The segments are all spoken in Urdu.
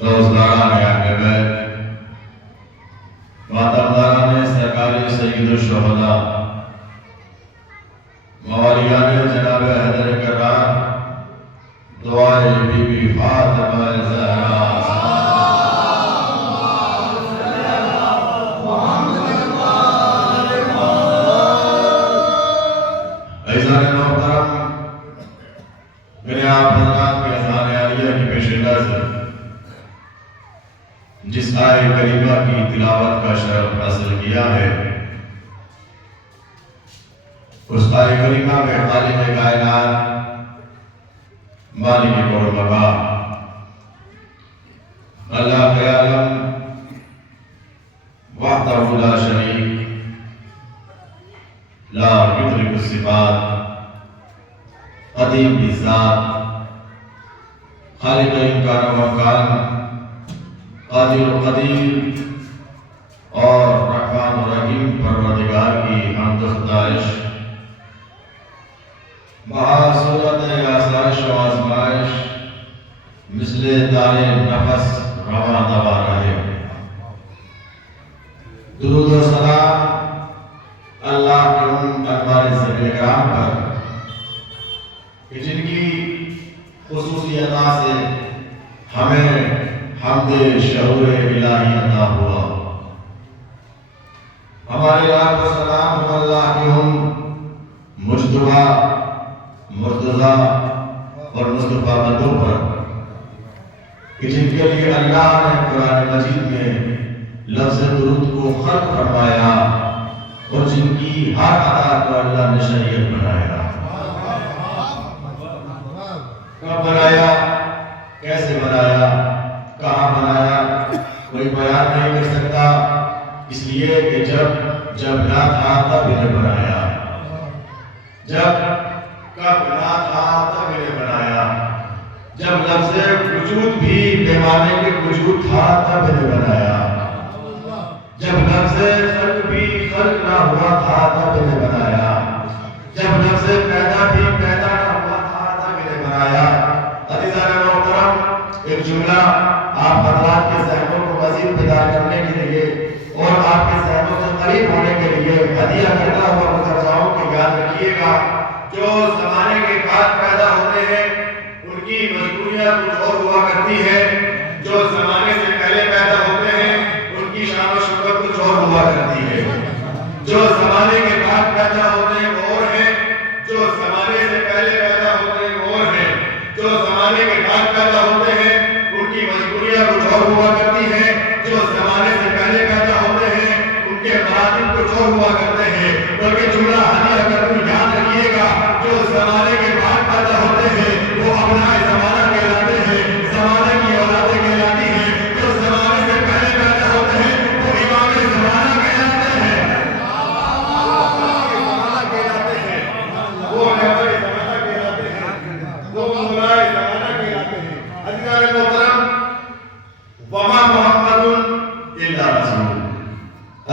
روزداران اہل بیت، ماتمداران سرکار سید الشہداء، موالیان جناب حیدر کرار، دعائے بی بی فاطمہ زہرا، عزیزان محترم، میرے آپ حضرات کے اذان عالیہ کی پیش نظر جس آیت کریمہ کی تلاوت کا شرف حاصل کیا ہے، اس آیت کریمہ میں خالق کائنات، مالک کون مقام، اللہ کے عالم، وحدہ لا شریک، لا یدرک الصفات، قدیم بالذات، خالق امکان و مکان، قادر و قدیر اور رحمان و رحیم پروردگار کی حمد و ستائش، بہا صورت آسائش و آزمائش مثل دار نفس رواں دوا رہے۔ درود و سلام اللہ کے ان انوار ذکر کرام پر کہ جن کی خصوصی عطا سے ہمیں حمد شعور الہی عطا ہوا۔ ہمارے رب و سلام اللہ کے ان مجتبی، مرتضی اور مصطفیٰ بندوں پر کہ جن کے لیے اللہ نے قرآن مجید میں لفظ درود کو خلق فرمایا اور جن کی ہر عطا کو اللہ نے شریعت بنایا۔ کب بنایا، کیسے بنایا، کہاں بنایا، کوئی بیان نہیں کر سکتا، اس لیے کہ جب نہ تھا تب انہیں بنایا، جب کب نہ تھا تب انہیں بنایا، جب لفظ وجود بھی پیمانے کے وجود تھا تب انہیں بنایا، جب لفظ خلق بھی خلق نہ ہوا تھا تب انہیں بنایا، جب لفظ پیدا بھی پیدا نہ ہوا تھا تب انہیں بنایا۔ عزیزان محترم، ایک جملہ آپ حضرات کے ذہنوں کو مزید بیدار کرنے کے لیے اور آپ کے ذہنوں سے قریب ہونے کے لیے ہدیہ کرتا ہوا گزر جاؤں کہ یاد رکھیے گا، جو زمانے کے بعد پیدا ہوتے ہیں ان کی مجبوریاں کچھ اور ہوا کرتی ہے، جو زمانے سے پہلے پیدا ہوتے ہیں ان کی شان و شوکت کچھ اور ہوا کرتی ہے، جو زمانے کے بعد پیدا ہوتے ہیں وہ اور ہیں، جو زمانے سے پہلے پیدا ہوتے ہیں وہ اور ہیں، جو زمانے کے بعد پیدا ہوتے ہیں ان کی مجبوریاں کچھ اور ہوا کرتی ہیں، جو زمانے سے پہلے پیدا ہوتے ہیں ان کے مراتب کچھ اور ہوا کرتے ہیں۔ بلکہ جملہ ہدیہ کروں، یاد رکھیے گا، جو زمانے کے بعد پیدا ہوتے ہیں وہ ابنائے زمانہ کہلاتے ہیں، زمانے کی اولادیں کہلاتی ہیں، جو زمانے سے پہلے پیدا ہوتے ہیں وہ امام زمانہ کہلاتے ہیں، وہ امام زمانہ کہلاتے ہیں، وہ مولائے زمانہ کہلاتے ہیں۔ عزیزان محترم، وما محمد الا رسول،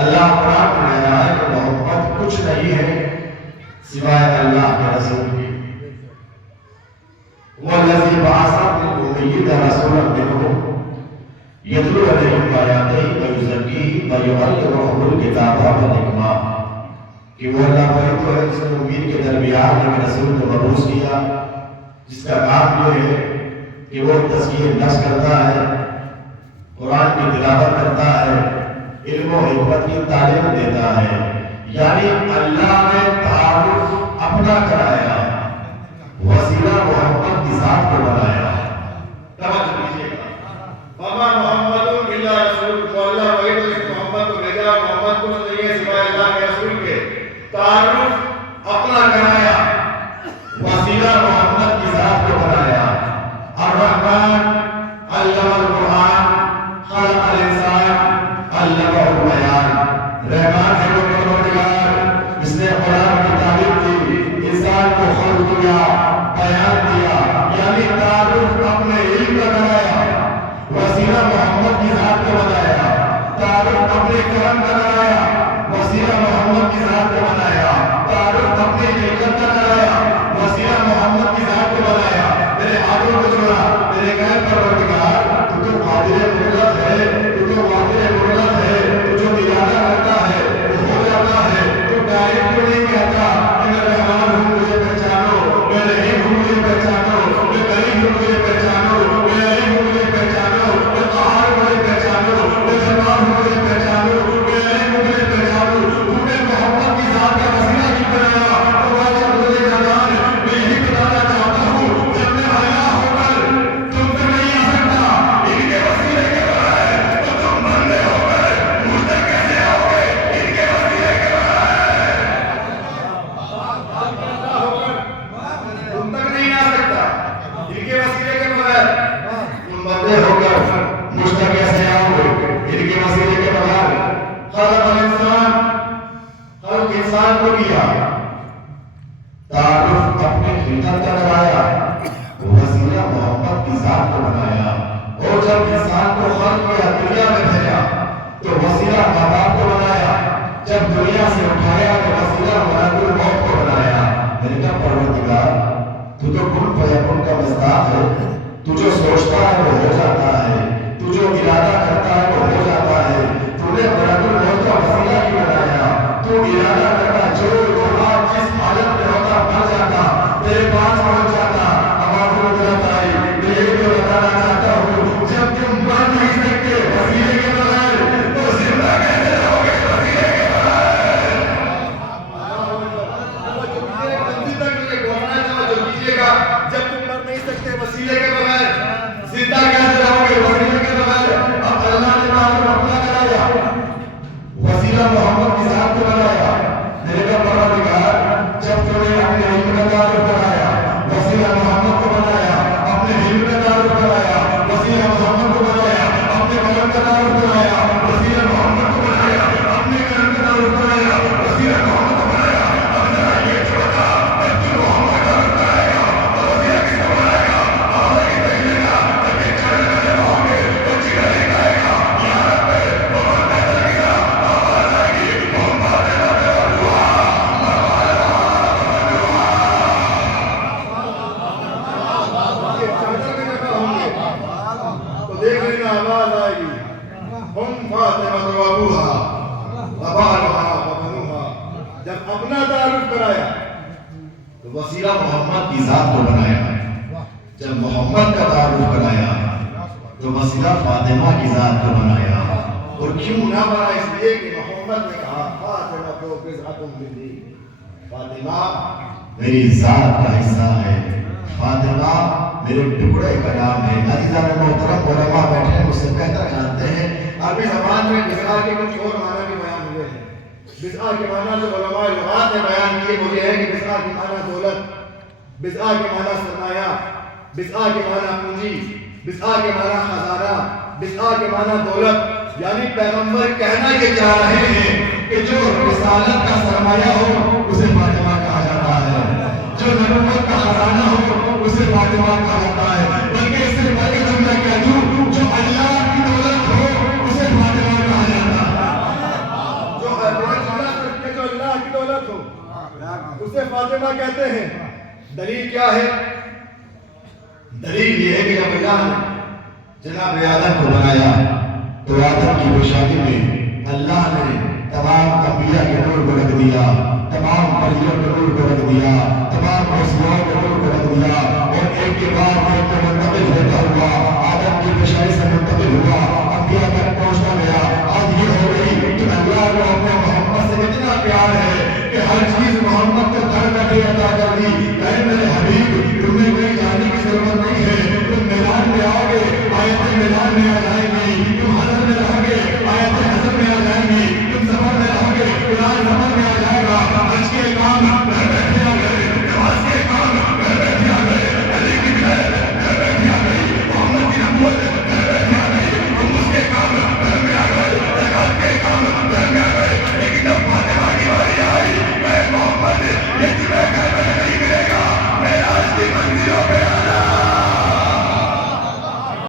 اللہ قرآن میں کہہ رہا ہے کہ محمد کچھ نہیں ہے سوائے اللہ کے رسول کی۔ وَالَّذِي بَعَثَ فِي الْأُمِّيِّينَ رَسُولًا مِّنْهُمْ يَتْلُو عَلَيْهِمْ آيَاتِهِ وَيُزَكِّيهِمْ وَيُعَلِّمُهُمُ الْكِتَابَ وَالْحِكْمَةَ، کہ وہ اللہ وہی تو ہے جس نے امید کے درمیان ایک رسول کو مبعوث کیا، جس کا کام یہ ہے کہ وہ تزکیہ نفس کرتا ہے، قرآن کی تلاوت کرتا ہے، علم و حکمت کی تعلیم دیتا ہے، یعنی اللہ نے تعارف اپنا کرایا، وسیلہ محمد کی ذات کو بنایا۔ توجہ دیجیے گا، وما محمد الا رسول، تو اللہ وہی تو اس محمد کو بھیجا، محمد کچھ نہیں ہے سوائے اللہ کے رسول کے، تعارف اپنا کرایا، وسیلہ محمد کی ذات کو بنایا۔ الرحمن علم القرآن خلق الانسان علمہ البیان، رحمان ہے وہ پروردگار، اس نے قرآن کی تعلیم دی، انسان کو خلق کیا، بیان دیا، یعنی تعارف اپنے علم کا کرایا، وسیلہ محمد کی ذات کو بنایا، تعارف اپنے کرم کا کرایا، وسیلہ محمد کی ذات کو بنایا، تعارف اپنے حکمت کا کرایا، وسیلہ محمد کی ذات کو بنایا۔ میرے ہاتھوں کو چھوڑا، میرے غیر پروردگار تو قادر ذات کو بنایا، اور جب انسان کو خلق کیا دنیا میں بھیجا تو وسیلہ ماں باپ کو بنایا، جب دنیا سے اٹھایا تو وسیلہ ملک الموت کو بنایا۔ میرے کہا پروردگار تو کن فیکن کا مصداق ہے، تو جو سوچتا ہے وہ ہو جاتا ہے، تو جو ارادہ کرتا ہے وہ ہو جاتا ہے، تو نے ملک الموت کا وسیلہ کیوں بنایا؟ تو ارادہ کرتا جو جہاں جس حالت میں ہوتا مر جاتا، تیرے پاس پہنچ جاتا، اب آپ کو بتاتا ہے میں یہ تو بتانا چاہتا ہوں جب تم مر نہیں سکتے وسیلے کے بغیر تو زندہ کیسے رہو گے وسیلے کے بغیر؟ جب تم مر نہیں سکتے وسیلے کے بغیر زندہ کیسے رہو گے وسیلے کے بغیر؟ اب اللہ نے معلوم اپنا کرایا، وسیلہ محمد کی ذات کو بنایا۔ میرے کا پروردگار جب تو نے اپنے علم کا تعارف بنایا، وسیلہ محمد کو بنایا، اپنے علم کا تعارف بنایا، وسیلہ محمد کو بنایا، اپنے قلم کا تعارف بنایا، وسیلہ محمد کو بنایا، اپنے قلم کا تعارف بنایا، وسیلہ محمد کو بنایا۔ اب ذرا یہ جو بتا جب تو محمد کا تعارف بنائے گا تو وسیلہ کس کو بنائے گا؟ اور یہ دیکھنے گا جب یہ چڑھ کرنے رہو گے تو چڑھ لے گائے گا یا رب بہت بہتر گا آواز آئے گی محمد دیکھ لینا آواز آئے گی ہم فاطمہ و ابوہا و بالہا و بنوہا۔ جب اپنا تعارف کرایا تو وسیلہ محمد کی ذات کو بنایا، جب محمد کا تعارف بنایا تو وسیلہ فاطمہ کی ذات کو بنایا۔ اور کیوں نہ بنا؟ اس لیے کہ محمد نے کہا فاطمہ تو بضعۃ منی، فاطمہ میری ذات کا حصہ ہے، فاطمہ میرے ٹکڑے کا نام ہے۔ عزیزان محترم علماء بیٹھے ہیں مجھ سے بہتر جانتے ہیں، عربی زبان میں بضع کے کچھ اور معنی بھی بیان ہوئے ہیں۔ بضع کے معنی جو علماء لغات نے بیان کیے وہ یہ ہے کہ بضع کے معنی دولت، بضع کے معنی سرمایہ، بضع کے معنی پونجی، بضع کے معنی خزانہ، بضع کے معنی دولت۔ یعنی پیغمبر کہنا یہ چاہ رہے ہیں کہ جو رسالت کا سرمایہ ہو اسے فاطمہ کہا جاتا ہے، جو نبوت کا خزانہ ہو اسے فاطمہ کہا جاتا ہے، بلکہ اس سے بڑھ کر میں کہہ دوں جو اللہ کی دولت ہو اسے فاطمہ کہا جاتا ہے۔ جو اللہ کی دولت ہو اسے فاطمہ کہتے ہیں۔ دلیل کیا ہے؟ دلیل یہ ہے کہ جب اللہ نے جناب آدم کو بنایا تو آدم کی پیشانی میں اللہ نے تمام انبیاء کے نور کو رکھ دیا، تمام پریوں کے نور کو رکھ دیا، تمام موسمیوں کے نور کو رکھ دیا، اور ایک کے بعد ایک کو منتقل ہوتا ہوا آدم کی پیشانی سے منتقل ہوا، انبیاء تک پہنچتا گیا۔ آج یہ ہو گئی کہ اللہ کو اپنے محمد سے اتنا پیار ہے کہ ہر چیز محمد کو گھر بیٹھے عطا کر دی۔